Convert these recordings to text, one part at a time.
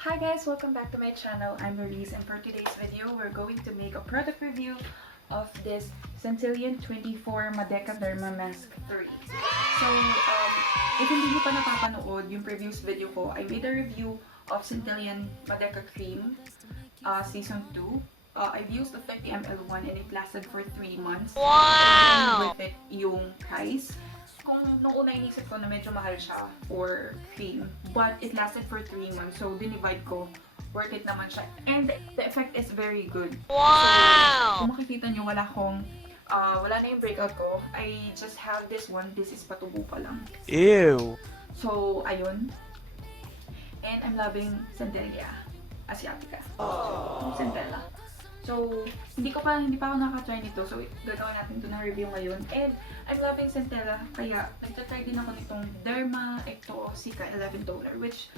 Hi guys, welcome back to my channel. I'm Maurice, and for today's video, we're going to make a product review of this Centellian24 Madeca Derma Mask 3. So, if hindi niyo pa napapanood yung previous video ko, I made a review of Centellian Madeca Cream Season 2. I've used the 50 ml one and it lasted for 3 months. Wow! With it yung price. Kung nung una inisip ko na medyo mahal siya for cream, but it lasted for 3 months. So, dinivide ko. Worth it naman siya. And the effect is very good. Wow! So, kung makikita nyo, wala na yung breakout ko. I just have this one. This is patubo pa lang. Ew! So, ayun. And I'm loving Centella Asiatica. Centella. So, hindi pa ako nakaka-try nito. So, gagawin natin ito ng review ngayon. And, I'm loving Centella. Kaya, nagtatry din ako nitong Derma Asiatica 11 Toner, which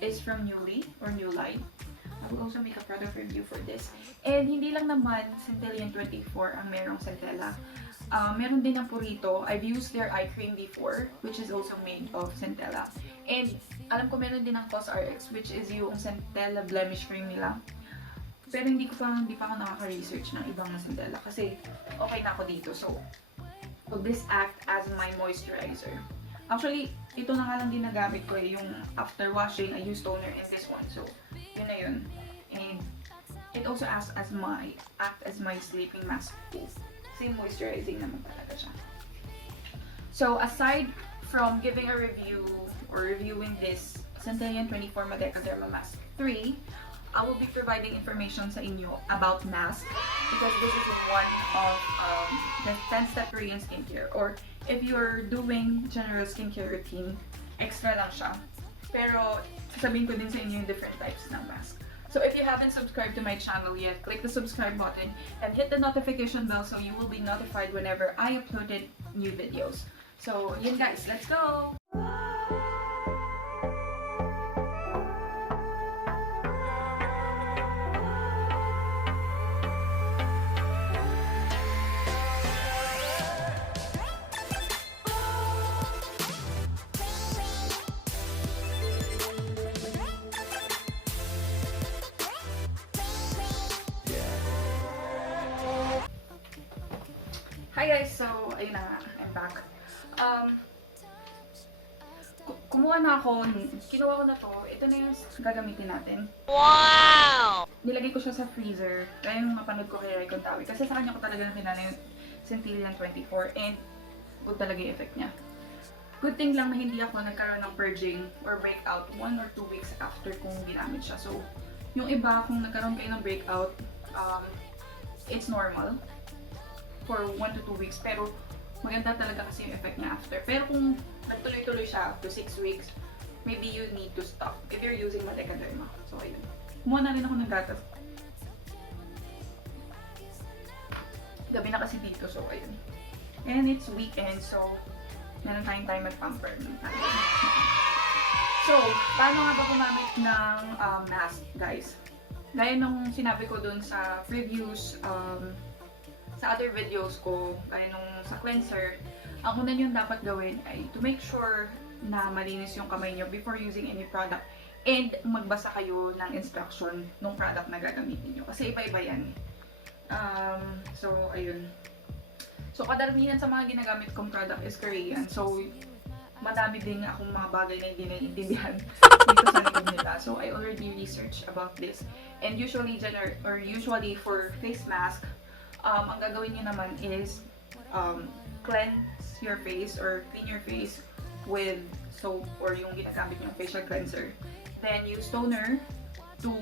is from New Line. I will also make a product review for this. And, hindi lang naman Centellian24 ang merong Centella. Meron din ang Purito. I've used their eye cream before, which is also made of Centella. And, alam ko meron din ang CosRx, which is yung Centella blemish cream nila. Pero hindi pa ako nakaka-research ng ibang Centella kasi okay na ako dito. So, will this act as my moisturizer? Actually, ito na nga lang din nagamit ko yung after washing, I use toner in this one. So, yun na yun. And it also acts as my sleeping mask too. Kasi moisturizing naman talaga siya. So, aside from giving a review or reviewing this Centellian24 Madeca Derma Mask 3, I will be providing information sa inyo about mask because this is one of the 10-step Korean skincare, or if you're doing general skincare routine, extra lang siya. Pero sasabihin ko din sa inyo yung different types ng mask. So if you haven't subscribed to my channel yet, click the subscribe button and hit the notification bell so you will be notified whenever I uploaded new videos. So yun guys, let's go! Hi guys! So, ayun na nga. I'm back. Kumuha na ako. Kinuha ko na to. Ito na yung gagamitin natin. Wow! Nilagay ko siya sa freezer. Kaya yung mapanood ko kay Raikon Tawi. Kasi sa kanya ko talaga nakilala yung Centellian24 and good talaga yung effect niya. Good thing lang na hindi ako nagkaroon ng purging or breakout 1 or 2 weeks after kung ginamit siya. So, yung iba, kung nagkaroon kayo ng breakout, it's normal for 1 to 2 weeks, pero maganda talaga kasi yung effect niya after. Pero kung nagtuloy-tuloy siya after 6 weeks, maybe you need to stop if you're using Madeca Derma. So, ayun. Kumuha na rin ako ng gatas. Gabi na kasi dito, so ayun. And it's weekend, so meron tayong time mag-pamper ng tayo. So, paano nga ba gumamit ng mask, guys? Gaya nung sinabi ko dun sa previews, sa other videos ko, kaya nung sa cleanser, ang una nyo dapat gawin ay to make sure na malinis yung kamay nyo before using any product and magbasa kayo ng instruction ng product na gagamitin nyo. Kasi iba-iba yan. So, ayun. So, kadaramihan sa mga ginagamit kong product is Korean. So, madami din akong mga bagay na hindi naiintindihan dito sa likod nila. So, I already researched about this. And usually for face mask, ang gagawin niyo naman is cleanse your face or clean your face with soap or yung ginagamit yung facial cleanser. Then use toner to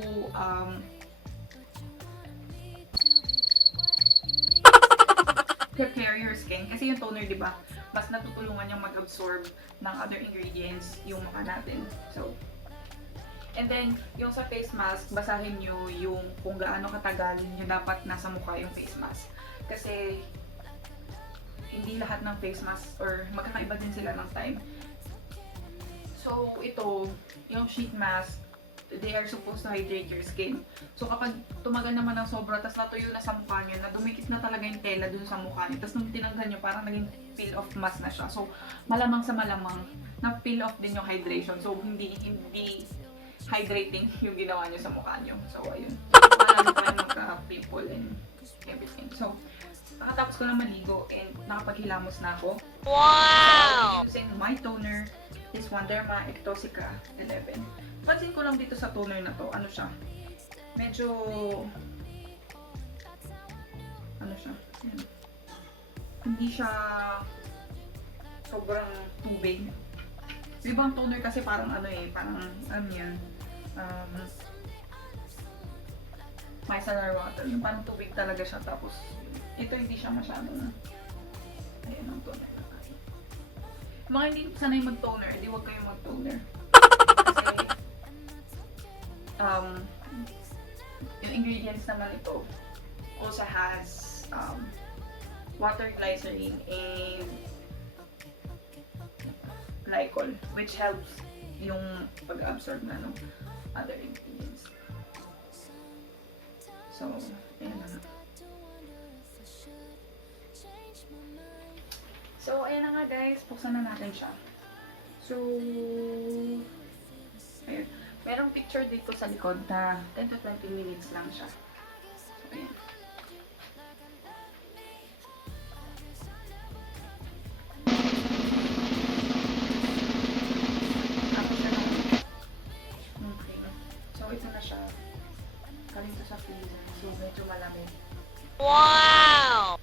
prepare your skin. Kasi yung toner, di ba, mas natutulungan yung mag-absorb ng other ingredients yung mukha natin. So, and then, yung sa face mask, basahin nyo yung kung gaano katagal nyo dapat nasa mukha yung face mask. Kasi, hindi lahat ng face mask or magkakaiba din sila ng time. So, ito, yung sheet mask, they are supposed to hydrate your skin. So, kapag tumagal naman ng sobra, tas natuyo na sa mukha nyo, na dumikit na talaga yung tela dun sa mukha nyo, tas nung tinanggal nyo, parang naging peel-off mask na siya. So, malamang sa malamang, na peel off din yung hydration. So, hindi hydrating yung ginawa nyo sa mukha nyo. So, ayun. Para na tayo magka-pimple and everything. So, nakatapos ko na maligo and nakapaghilamos na ako. Wow! So, using my toner, this one, Derma Asiatica 11. Pansin ko lang dito sa toner na to, ano siya? Medyo... ano siya? Ayan. Hindi siya sobrang tubig. Yung ibang toner kasi parang ano eh, parang ano yan, micellar water. Yung parang tubig talaga siya. Tapos ito hindi siya masyadong, ayun ang toner. Mga hindi sanay mag-toner, di wag kayo mag-toner. Kasi yung ingredients naman ito also has water glycerin and glycol, which helps yung pag-absorb na ng other ingredients. So, ayan na. So, ayan na nga guys, buksan na natin siya. So, ayun. Merong picture dito sa likod na 10 to 20 minutes lang siya. So, ayan. Ito na siya. Galing to sa freezer. So, medyo malamig. Wow!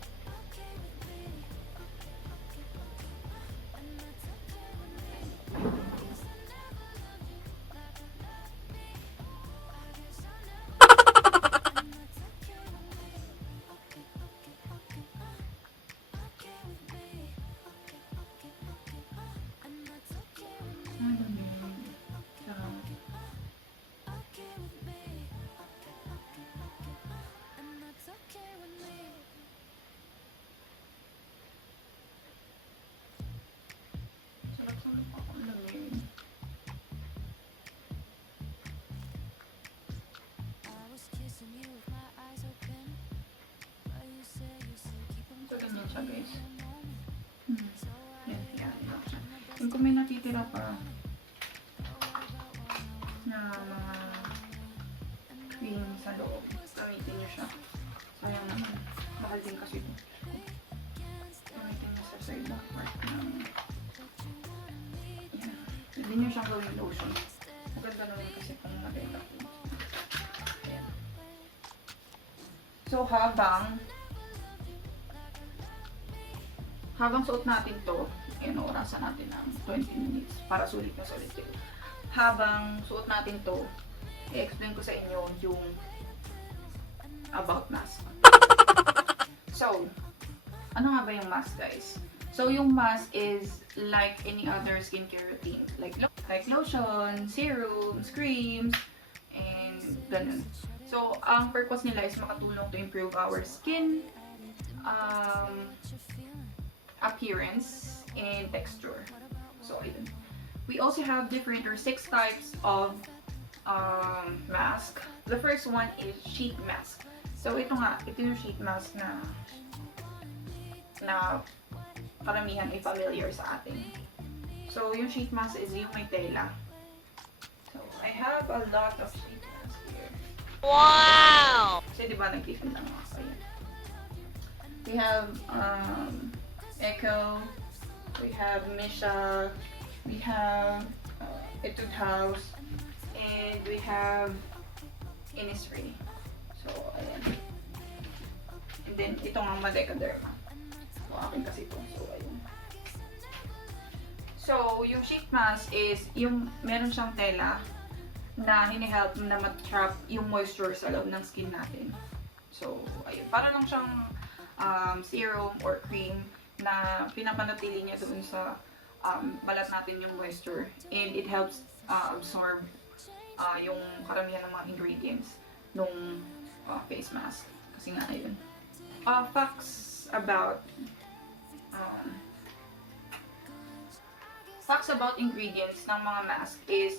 So, ganyan siya guys. Yan, yan. Yung kung may natitira pa na mga cream sa loob, gamitin nyo siya. Sayang naman. Mahal din kasi ito. Gamitin nyo sa side back part ng yan. Hindi nyo siyang gawin lotion. Maganda naman kasi kung nag-end up. Ayan. So, habang suot natin to, ayan, orasan natin ng 20 minutes para sulit na sulit yun. Habang suot natin to, i-explain ko sa inyo yung about mask. So, ano nga ba yung mask guys? So, yung mask is like any other skincare routine. Like lotion, serums, creams, and ganun. So, ang purpose nila is makatulong to improve our skin, appearance, and texture. So, ayun. We also have different or 6 types of mask. The first one is sheet mask. So, ito yung sheet mask na karamihan ay familiar sa atin. So, yung sheet mask is yung may tela. So, I have a lot of sheet mask here. Wow! Kasi diba nag-tiffin lang ako. Ayan. We have Echo, we have Misha, we have Etude House, and we have Innisfree. So, ayan. And then, ito nga Madeca Derma. So, akin kasi ito. So, ayan. So, yung sheet mask is, yung meron siyang tela na hini-help na mag-trap yung moisture sa loob ng skin natin. So, ayun. Para lang siyang serum or cream na pinapanatili niya doon sa balat natin yung moisture, and it helps absorb yung karamihan ng mga ingredients nung face mask. Kasi nga ayun. Facts about ingredients ng mga mask is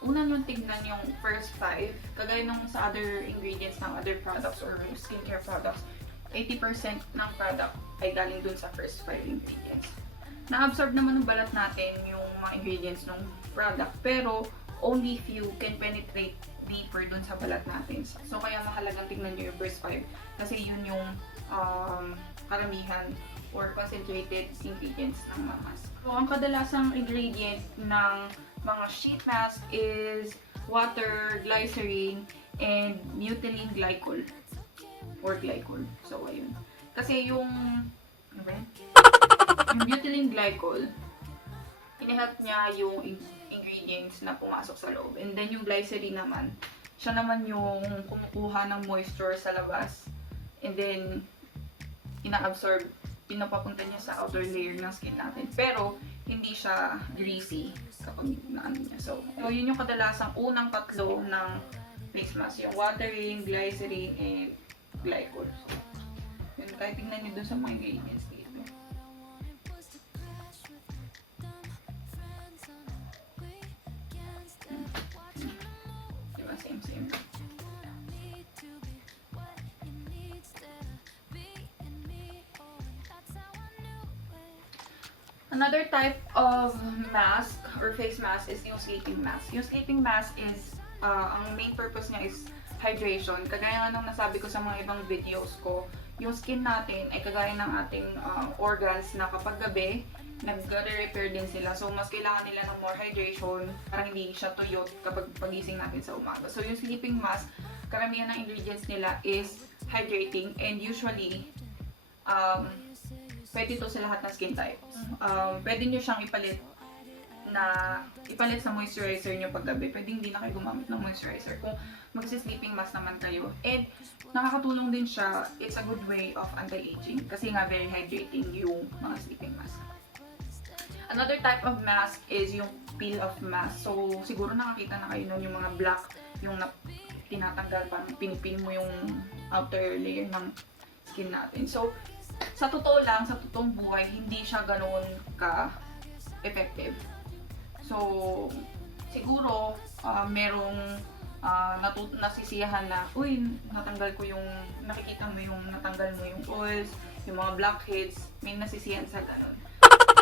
una nyo tignan yung first 5, kagaya nung sa other ingredients ng other products or skincare products. 80% ng product ay galing dun sa first 5 ingredients. Na-absorb naman ng balat natin yung mga ingredients ng product, pero only few can penetrate deeper dun sa balat natin. So kaya mahalagang tingnan nyo yung first 5 kasi yun yung karamihan or concentrated ingredients ng mga mask. So ang kadalasang ingredient ng mga sheet mask is water, glycerin, and methylene glycol or glycol. So ayun. Kasi yung ano ba yun? Yung methylene glycol, inihelp niya yung ingredients na pumasok sa loob. And then yung glycerin naman, siya naman yung kumukuha ng moisture sa labas. And then, ina-absorb, pinapapunta niya sa outer layer ng skin natin. Pero, hindi siya greasy kapag naano niya. So, yun yung kadalasang unang tatlo ng face mask. Yung watering, glycerin, and glycol. So, yun, kahit tingnan nyo dun sa mga ingredients dito. Diba? Same. Another type of mask or face mask is yung sleeping mask. Yung sleeping mask is, ang main purpose niya is hydration. Kagaya nga nung nasabi ko sa mga ibang videos ko, yung skin natin ay kagaya ng ating organs na kapag gabi, nag-repair din sila. So, mas kailangan nila ng more hydration para hindi siya tuyot kapag pagising natin sa umaga. So, yung sleeping mask, karamihan ng ingredients nila is hydrating and usually, pwede ito sa lahat ng skin types. Pwede nyo siyang ipalit sa moisturizer nyo paggabi. Pwede hindi na kayo gumamit ng moisturizer kung magsi-sleeping mask naman kayo. And nakakatulong din siya, it's a good way of anti-aging kasi nga very hydrating yung mga sleeping mask. Another type of mask is yung peel-off mask. So, siguro nakakita na kayo nun yung mga black, yung tinatanggal, parang pinipin mo yung outer layer ng skin natin. So, sa totoo lang, sa totoong buhay, hindi siya ganoon ka-effective. So, siguro, merong nasisiyahan na, uy, natanggal ko yung, nakikita mo yung, natanggal mo yung oils, yung mga blackheads, may nasisiyahan sa ganon.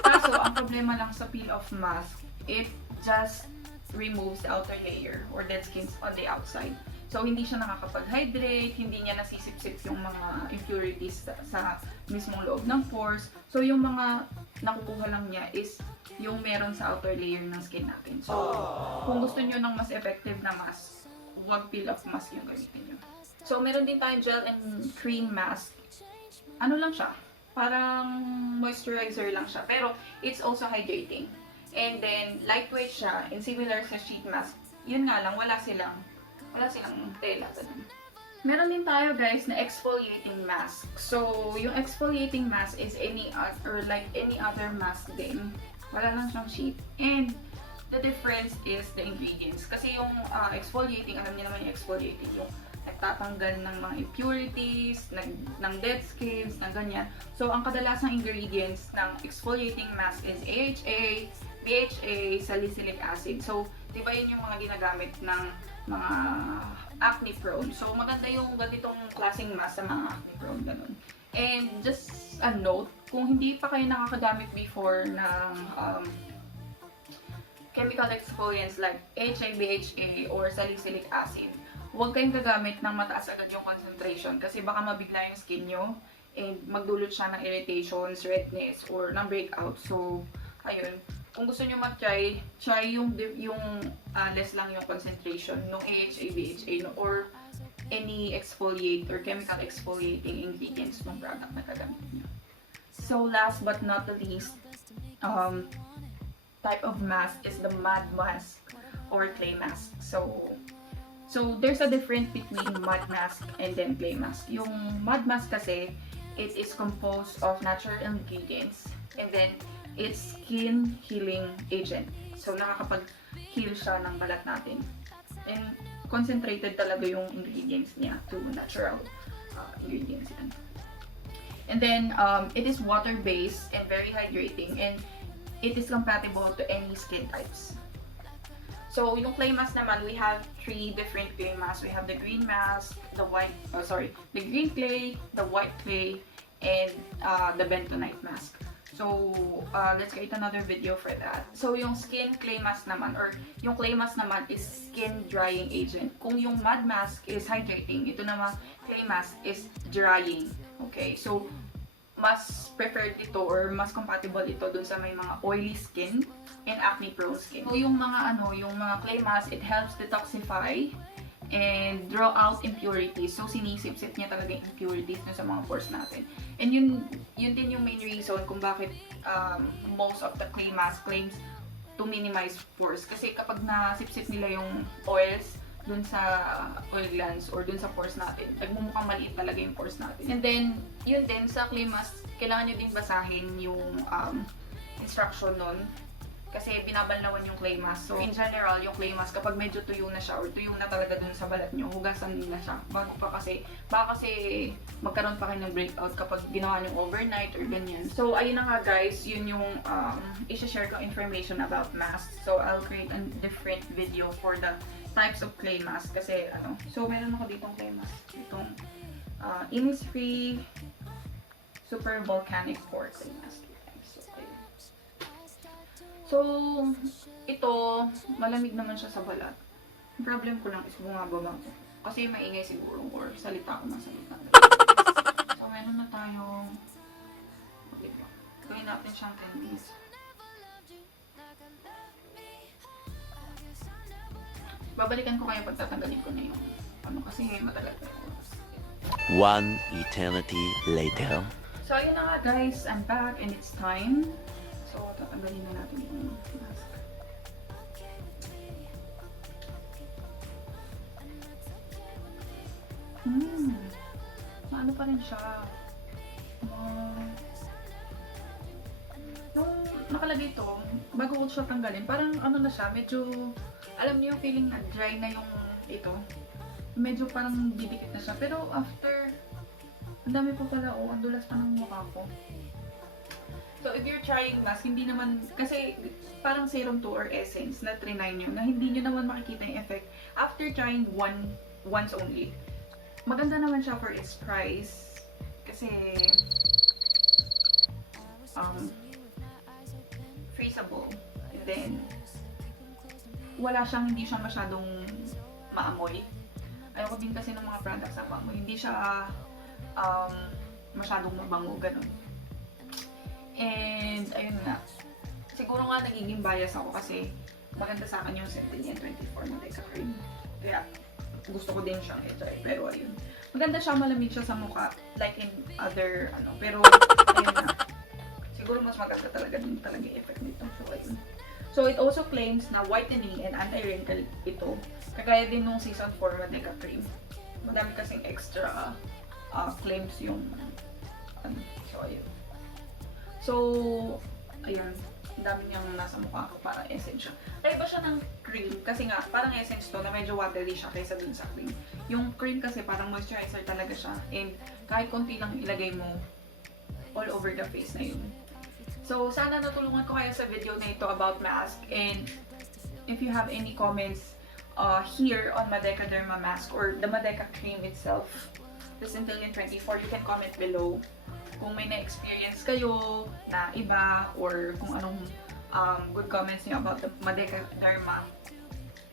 Kaso, ang problema lang sa peel-off mask, it just removes the outer layer or dead skins on the outside. So, hindi siya nakakapag-hydrate, hindi niya nasisip-sip yung mga impurities sa mismong loob ng pores. So, yung mga nakukuha lang niya is yung meron sa outer layer ng skin natin. So, kung gusto niyo ng mas effective na mask, huwag peel-off mask yung gamitin niyo. So, meron din tayong gel and cream mask. Ano lang siya? Parang moisturizer lang siya. Pero, it's also hydrating. And then, lightweight siya. And similar sa sheet mask. Yun nga lang, wala silang tela. Meron din tayo guys na exfoliating mask. So, yung exfoliating mask is any other mask din. Wala lang siyang sheet. And the difference is the ingredients. Kasi yung exfoliating, alam niyo naman yung exfoliating, yung nagtatanggal ng mga impurities, ng dead skins, ng ganyan. So, ang kadalasang ingredients ng exfoliating mask is AHA, BHA, salicylic acid. So, di ba yun yung mga ginagamit ng mga acne prone. So, maganda yung ganitong klaseng mask sa mga acne prone, ganun. And just a note, kung hindi pa kayo nakakagamit before ng chemical exfoliants like AHA, BHA, or salicylic acid, huwag kayong gagamit ng mataas agad yung concentration kasi baka mabigla yung skin nyo and magdulot siya ng irritations, redness, or ng breakout. So, ayun. Kung gusto nyo mag-try, try yung less lang yung concentration ng AHA, BHA, or any exfoliate or chemical exfoliating ingredients ng product na gagamit nyo. So, last but not the least, type of mask is the mud mask or clay mask. So there's a difference between mud mask and then clay mask. Yung mud mask kasi, it is composed of natural ingredients and then it's skin healing agent. So, nakakapag-heal siya ng balat natin. And concentrated talaga yung ingredients niya to natural ingredients. And then, it is water-based and very hydrating and it is compatible to any skin types. So, yung clay mask naman, we have 3 different clay masks. We have the green mask, the green clay, the white clay, and the bentonite mask. So, let's create another video for that. So, yung skin clay mask naman, or yung clay mask naman is skin drying agent. Kung yung mud mask is hydrating, ito naman clay mask is drying. Okay, so, mas preferred ito or mas compatible ito dun sa may mga oily skin and acne prone skin. So, yung mga clay mask, it helps detoxify and draw out impurities. So, sinisip-sip niya talaga yung impurities dun sa mga pores natin. And yun din yung main reason kung bakit most of the clay mask claims to minimize pores. Kasi kapag nasip-sip nila yung oils dun sa oil glands or dun sa pores natin, nagmumukhang maliit talaga yung pores natin. And then, yun din, sa clay mask, kailangan nyo din basahin yung instruction nun. Kasi binabalnawan yung clay mask. So, in general, yung clay mask, kapag medyo tuyo na siya or tuyo na talaga dun sa balat nyo, hugasan din na siya. Baka kasi magkaroon pa kayo ng breakout kapag ginawa nyo overnight or ganyan. So, ayun na nga guys, yun yung i-share ko information about masks. So, I'll create a different video for the types of clay mask. Kasi, so meron ako ditong clay mask. Itong Innisfree Super Volcanic Pore Clay Mask. So, ito, malamig naman siya sa balat. Ang problem ko lang is bumababa ko. Kasi maingay siguro or salita ko ng salita. So, meron na tayong gawin natin siyang 10 minutes. Babalikan ko kayo pag tatanggalin ko na yung kasi matagal pa yung oras. One eternity later. So, ayun na nga guys, I'm back and it's time. So, tatanggalin na natin yung mask. Ano pa rin siya? Nung nakalagay ito, bago ko siya tanggalin, parang na siya, medyo, alam niyo yung feeling na dry na yung ito. Medyo parang didikit na siya. Pero after, ang dami pa pala, ang dulas pa ng mukha ko. So, if you're trying mask, hindi naman, kasi parang serum 2 or essence na trinay nyo, na hindi nyo naman makikita yung effect after trying once only. Maganda naman siya for its price. Kasi, freezable. And then, hindi siya masyadong maamoy. Ayoko din kasi ng mga products na maamoy. Hindi siya masyadong mabango, ganun. And, ayun nga. Siguro nga nagiging bias ako kasi maganda sa akin yung Centellian24 Madeca cream. Kaya, gusto ko din siyang i-try. Pero, ayun. Maganda siya, malamig siya sa mukha. Like in other, Pero, ayun nga. Siguro mas maganda talaga din talaga yung effect nito. So, ayun. So, it also claims na whitening and anti-wrinkle ito. Kagaya din nung Season 4 Madeca cream. Madami kasing extra claims yung, so, ayun. So, ayun. Ang dami niyang nasa mukha ko, parang essence siya. Kaya ba siya ng cream? Kasi nga, parang essence to na medyo watery siya kaysa dun sa cream. Yung cream kasi parang moisturizer talaga siya. And kahit konti lang ilagay mo all over the face na yun. So, sana natulungan ko kayo sa video na ito about mask. And if you have any comments here on Madeca Derma mask or the Madeca cream itself, the Centellian24, you can comment below. Kung may na-experience kayo na iba or kung anong good comments niyo about the Madeca Derma,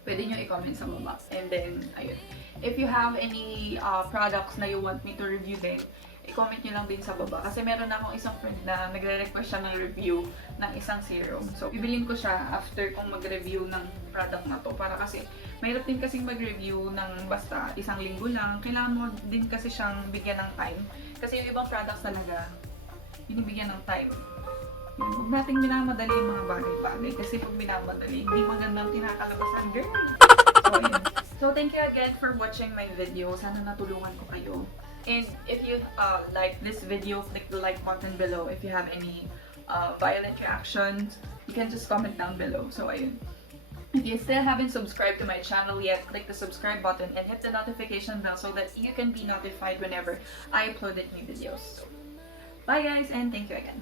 pwede nyo i-comment sa baba. And then, ayun. If you have any products na you want me to review din, i-comment nyo lang din sa baba. Kasi meron na akong isang friend na nagre-request siya ng review ng isang serum. So, bibilin ko siya after kong mag-review ng product na to. Para kasi, mahirap din kasing mag-review ng basta isang linggo lang. Kailangan mo din kasi siyang bigyan ng time. Kasi yung ibang products talaga, binibigyan ng time. Yun, huwag nating minamadali yung mga bagay-bagay. Kasi pag minamadali, hindi magandang tinakalabasan, girl. So, yun. So, thank you again for watching my video. Sana natulungan ko kayo. And if you like this video, click the like button below. If you have any violent reactions, you can just comment down below. So, ayun. If you still haven't subscribed to my channel yet, click the subscribe button and hit the notification bell so that you can be notified whenever I upload new videos. So, bye guys, and thank you again.